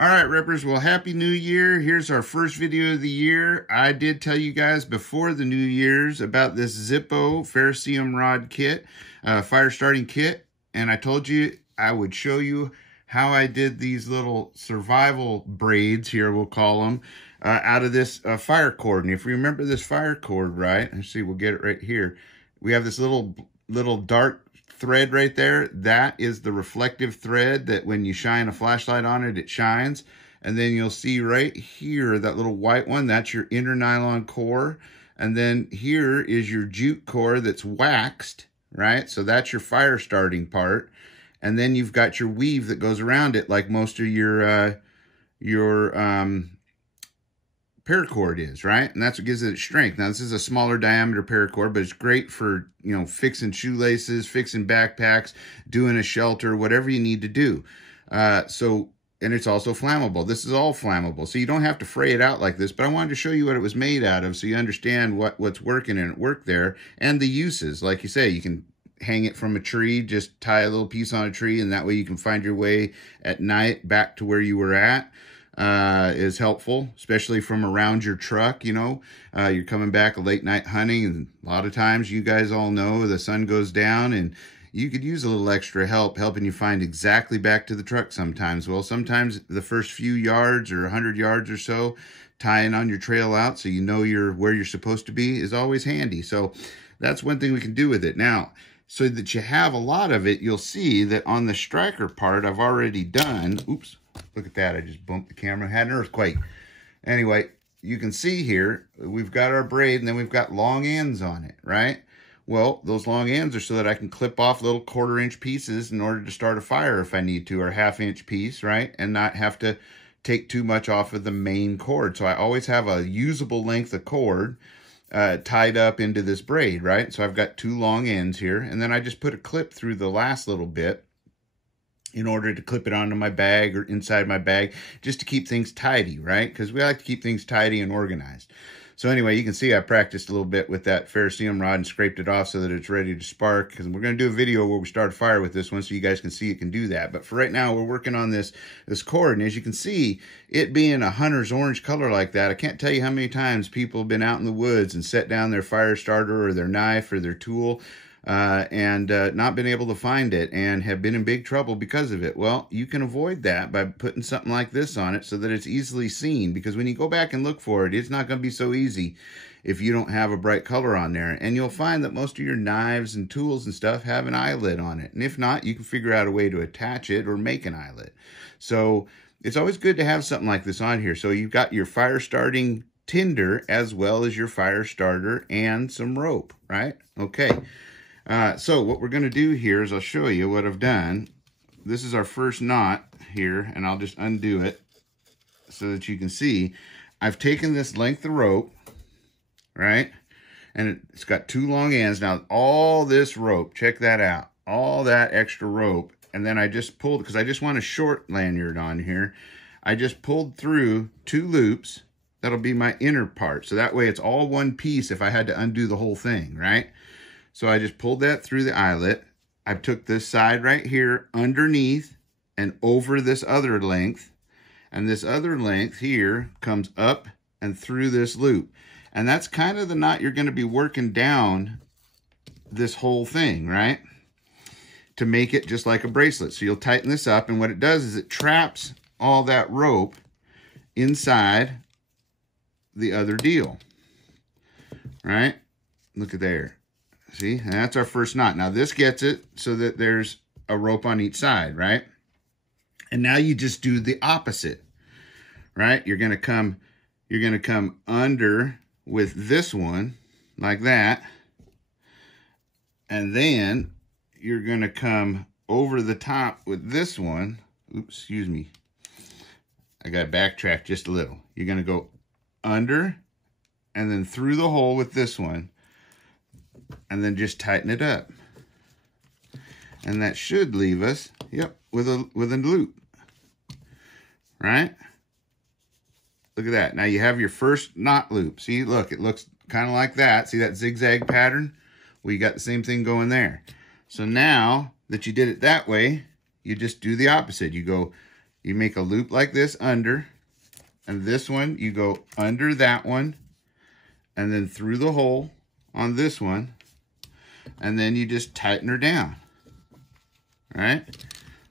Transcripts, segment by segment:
All right, Rippers, well, Happy New Year. Here's our first video of the year. I did tell you guys before the New Year's about this Zippo Ferrocium rod kit, fire starting kit, and I told you I would show you how I did these little survival braids here, we'll call them, out of this fire cord. And if you remember this fire cord, right, let's see, we'll get it right here. We have this little dark thread right there. That is the reflective thread that when you shine a flashlight on it, it shines. And then you'll see right here, that little white one, that's your inner nylon core. And then here is your jute core that's waxed, right? So that's your fire starting part. And then you've got your weave that goes around it, like most of your paracord is, right? And that's what gives it its strength. Now, this is a smaller diameter paracord, but it's great for, you know, fixing shoelaces, fixing backpacks, doing a shelter, whatever you need to do. And it's also flammable. This is all flammable, so you don't have to fray it out like this, but I wanted to show you what it was made out of so you understand what's working and it worked there, and the uses. Like you say, you can hang it from a tree, just tie a little piece on a tree, and that way you can find your way at night back to where you were at. Is helpful, especially from around your truck. You know, you're coming back a late night hunting, and a lot of times, you guys all know, the sun goes down and you could use a little extra help helping you find exactly back to the truck sometimes. Well, sometimes the first few yards or 100 yards or so, tying on your trail out so you know where you're supposed to be is always handy. So that's one thing we can do with it. Now, so that you have a lot of it, you'll see that on the striker part I've already done, oops, look at that, I just bumped the camera, had an earthquake. Anyway, you can see here, we've got our braid and then we've got long ends on it, right? Well, those long ends are so that I can clip off little 1/4 inch pieces in order to start a fire if I need to, or a 1/2 inch piece, right? And not have to take too much off of the main cord. So I always have a usable length of cord tied up into this braid, right? So I've got 2 long ends here, and then I just put a clip through the last little bit in order to clip it onto my bag or inside my bag, just to keep things tidy, right? Because we like to keep things tidy and organized. So anyway, you can see I practiced a little bit with that Ferrocium rod and scraped it off so that it's ready to spark, because we're going to do a video where we start a fire with this one so you guys can see it can do that. But for right now, we're working on this cord, and as you can see, it being a hunter's orange color like that, I can't tell you how many times people have been out in the woods and set down their fire starter or their knife or their tool and not been able to find it and have been in big trouble because of it. Well, you can avoid that by putting something like this on it so that it's easily seen, because when you go back and look for it, it's not going to be so easy if you don't have a bright color on there. And you'll find that most of your knives and tools and stuff have an eyelet on it. And if not, you can figure out a way to attach it or make an eyelet. So it's always good to have something like this on here. So you've got your fire starting tinder as well as your fire starter and some rope, right? Okay. So what we're going to do here is I'll show you what I've done. This is our first knot here, and I'll just undo it so that you can see. I've taken this length of rope, right? And it's got 2 long ends. Now, all this rope, check that out. All that extra rope. And then I just pulled, because I just want a short lanyard on here. I just pulled through 2 loops. That'll be my inner part. So that way it's all one piece if I had to undo the whole thing, right? So I just pulled that through the eyelet. I took this side right here underneath and over this other length. And this other length here comes up and through this loop. And that's kind of the knot you're going to be working down this whole thing, right? To make it just like a bracelet. So you'll tighten this up, and what it does is it traps all that rope inside the other deal, right? Look at there. See, and that's our first knot. Now this gets it so that there's a rope on each side, right? And now you just do the opposite, right? You're gonna come under with this one like that, and then you're gonna come over the top with this one. Oops, excuse me. I got to backtrack just a little. You're gonna go under and then through the hole with this one, and then just tighten it up. And that should leave us, yep, with a loop, right? Look at that. Now you have your first knot loop. See, look, it looks kind of like that. See that zigzag pattern? Well, you got the same thing going there. So now that you did it that way, you just do the opposite. You go you make a loop like this under, and this one, you go under that one, and then through the hole on this one, and then you just tighten her down. All right,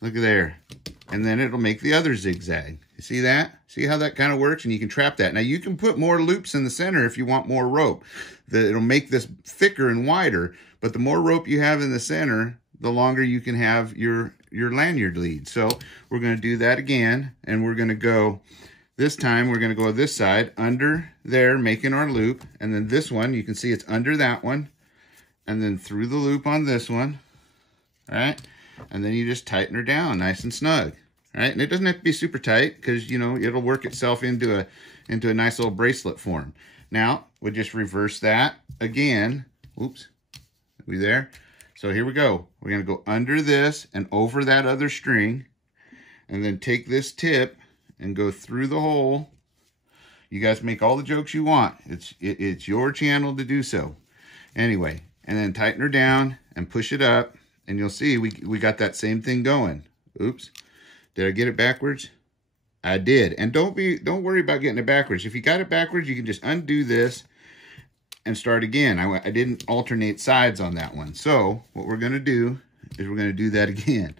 look at there. And then it'll make the other zigzag. You see that? See how that kind of works? And you can trap that. Now you can put more loops in the center if you want more rope. It'll make this thicker and wider, but the more rope you have in the center, the longer you can have your lanyard lead. So we're going to do that again, and we're going to go, this time we're going to go this side, under there, making our loop, and then this one, you can see it's under that one, and then through the loop on this one, all right? And then you just tighten her down nice and snug, all right? And it doesn't have to be super tight because, you know, it'll work itself into a nice little bracelet form. Now, we'll just reverse that again. Oops, are we there? So here we go. We're going to go under this and over that other string, and then take this tip and go through the hole. You guys make all the jokes you want. It's your channel to do so. Anyway, and then tighten her down and push it up, and you'll see we got that same thing going. Oops. Did I get it backwards? I did. And don't worry about getting it backwards. If you got it backwards, you can just undo this and start again. I didn't alternate sides on that one. So what we're going to do is we're going to do that again.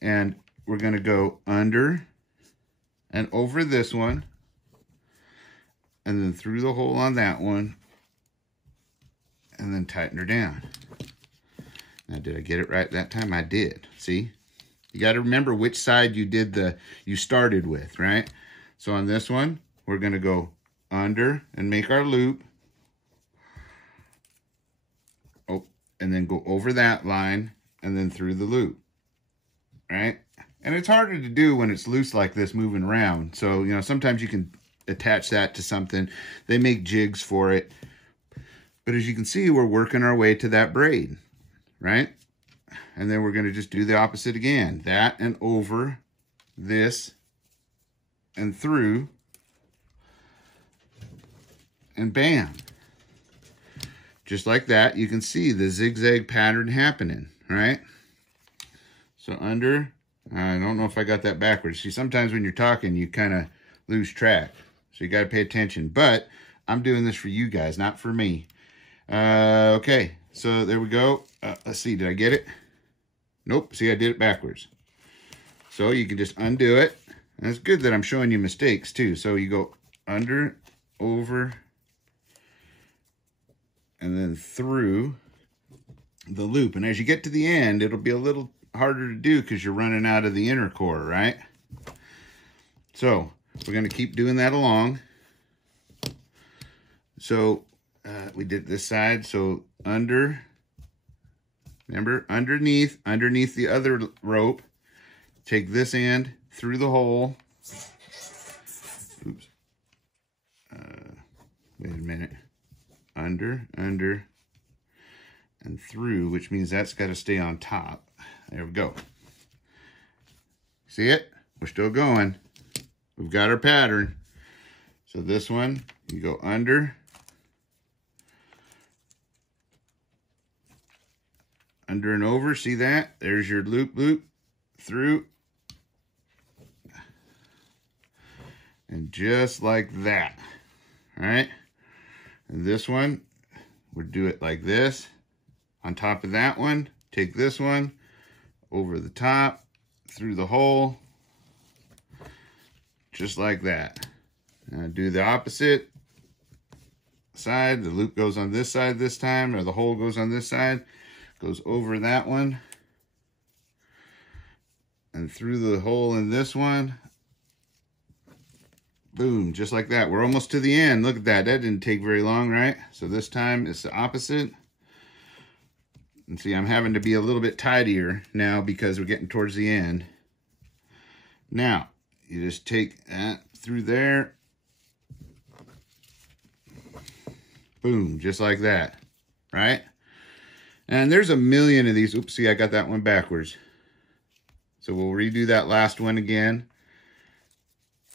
And we're going to go under and over this one, and then through the hole on that one, and then tighten her down. Now, did I get it right that time? I did. See? You got to remember which side you started with, right? So on this one, we're going to go under and make our loop. Oh, and then go over that line and then through the loop, right? And it's harder to do when it's loose like this moving around. So, you know, sometimes you can attach that to something. They make jigs for it. But as you can see, we're working our way to that braid, right? And then we're going to just do the opposite again. That and over this and through, and bam. Just like that, you can see the zigzag pattern happening, right? So under, I don't know if I got that backwards. See, sometimes when you're talking, you kind of lose track. So you got to pay attention. But I'm doing this for you guys, not for me. Okay, so there we go. Let's see, did I get it? Nope, see, I did it backwards. So you can just undo it. And it's good that I'm showing you mistakes too. So you go under, over, and then through the loop. And as you get to the end, it'll be a little harder to do because you're running out of the inner core, right? So we're going to keep doing that along. So we did this side. So under, remember, underneath the other rope, take this end through the hole. Oops. Wait a minute. Under, and through, which means that's got to stay on top. There we go. See it? We're still going. We've got our pattern. So this one, you go under, and over. See that? There's your loop, through, and just like that. All right. And this one, we'll do it like this. On top of that one, take this one over the top, through the hole, just like that. Now do the opposite side. The loop goes on this side this time, or the hole goes on this side, goes over that one, and through the hole in this one. Boom, just like that. We're almost to the end. Look at that. That didn't take very long, right? So this time it's the opposite. And see, I'm having to be a little bit tidier now because we're getting towards the end. Now, you just take that through there. Boom, just like that, right? And there's a million of these. Oops, see, I got that one backwards. So we'll redo that last one again.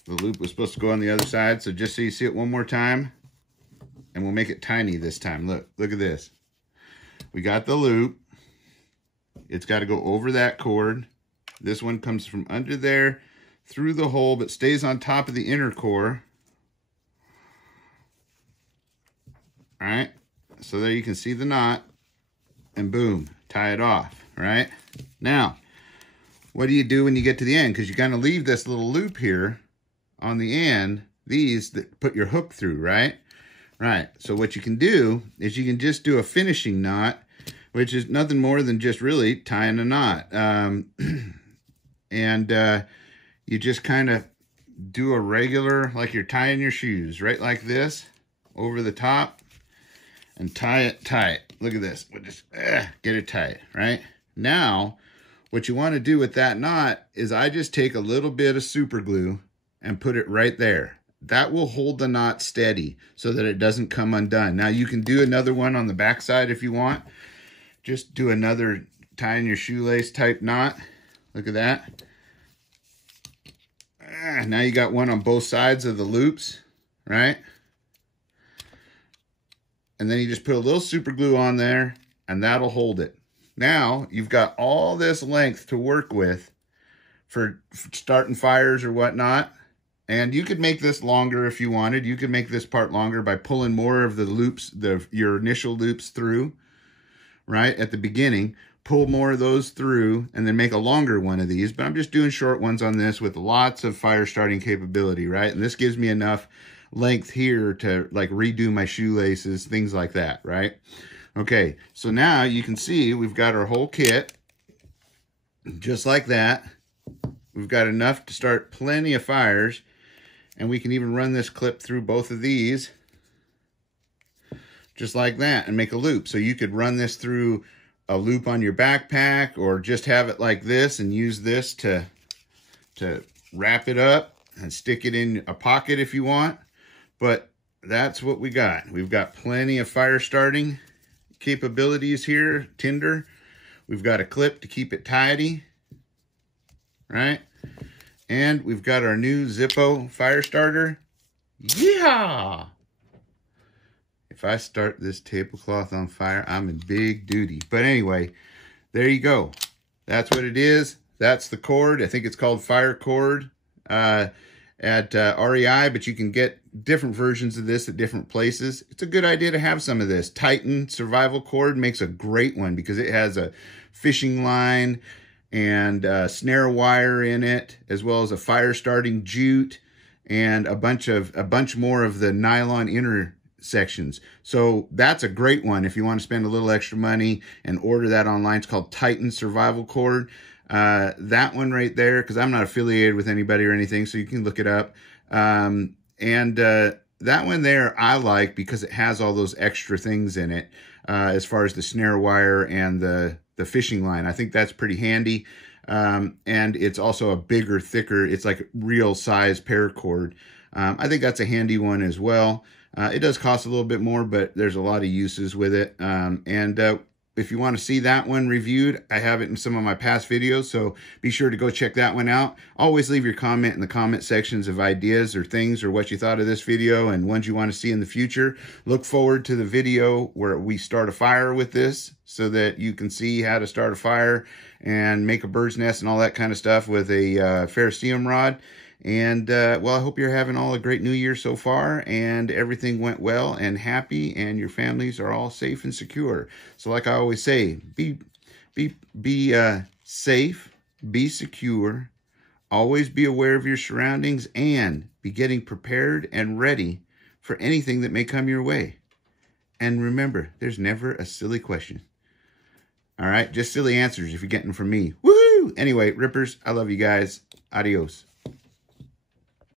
The loop was supposed to go on the other side, so just so you see it one more time, and we'll make it tiny this time. Look at this. We got the loop. It's got to go over that cord. This one comes from under there through the hole, but stays on top of the inner core. All right, so there you can see the knot, and boom, tie it off. All right, now what do you do when you get to the end? Because you're going to leave this little loop here on the end, these that put your hook through, right? Right, so what you can do is you can just do a finishing knot, which is nothing more than just really tying a knot. You just kind of do a regular, like you're tying your shoes, right like this, over the top, and tie it. Look at this. We'll just get it tight, right? Now, what you want to do with that knot is I just take a little bit of super glue and put it right there. That will hold the knot steady so that it doesn't come undone. Now, you can do another one on the back side if you want. Just do another tying your shoelace type knot. Look at that. Now you got one on both sides of the loops, right? And then you just put a little super glue on there, and that'll hold it. Now, you've got all this length to work with for starting fires or whatnot. And you could make this longer if you wanted. You could make this part longer by pulling more of the loops, your initial loops through, right, at the beginning. Pull more of those through and then make a longer one of these. But I'm just doing short ones on this with lots of fire starting capability, right? And this gives me enough length here to like redo my shoelaces, things like that, right? Okay, so now you can see we've got our whole kit just like that. We've got enough to start plenty of fires, and we can even run this clip through both of these just like that and make a loop. So you could run this through a loop on your backpack, or just have it like this and use this to wrap it up and stick it in a pocket if you want. But that's what we got. We've got plenty of fire starting capabilities here, tinder. We've got a clip to keep it tidy, right? And we've got our new Zippo fire starter. Yeah! If I start this tablecloth on fire, I'm in big duty. But anyway, there you go. That's what it is. That's the cord. I think it's called Fire Cord at REI, but you can get different versions of this at different places. It's a good idea to have some of this. Titan Survival Cord makes a great one because it has a fishing line and snare wire in it, as well as a fire starting jute and a bunch more of the nylon inner sections. So that's a great one if you want to spend a little extra money and order that online. It's called Titan Survival Cord. That one right there, because I'm not affiliated with anybody or anything, so you can look it up. That one there I like because it has all those extra things in it, as far as the snare wire and the fishing line. I think that's pretty handy. And it's also a bigger, thicker, it's like real size paracord. I think that's a handy one as well. It does cost a little bit more, but there's a lot of uses with it. If you want to see that one reviewed, I have it in some of my past videos, so be sure to go check that one out. Always leave your comment in the comment sections of ideas or things or what you thought of this video and ones you want to see in the future. Look forward to the video where we start a fire with this so that you can see how to start a fire and make a bird's nest and all that kind of stuff with a ferrocerium rod. And, well, I hope you're having all a great new year so far and everything went well and happy and your families are all safe and secure. So like I always say, be safe, be secure, always be aware of your surroundings, and be getting prepared and ready for anything that may come your way. And remember, there's never a silly question. All right, just silly answers if you're getting from me. Woohoo! Anyway, Rippers, I love you guys. Adios.